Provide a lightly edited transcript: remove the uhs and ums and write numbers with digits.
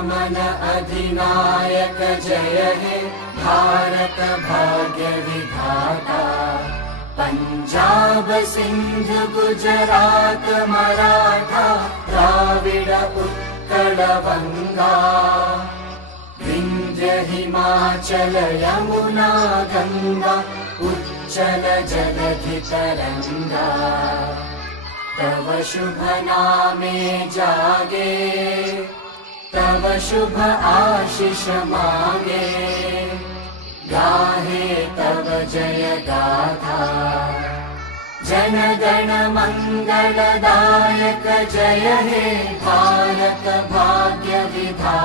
जनगणमन अधिनायक जय हे भारत भाग्य विधाता। पंजाब सिंध गुजरात मराठा द्राविड उत्कल बंगा। विंध्य हिमाचल यमुना गंगा उच्चल जलधि तरंगा। तव शुभ नामे जागे तव शुभ आशीष मागे। गाहे तव जय गाथा जन गण मंगलदायक जय हे भारत भाग्य विधाता।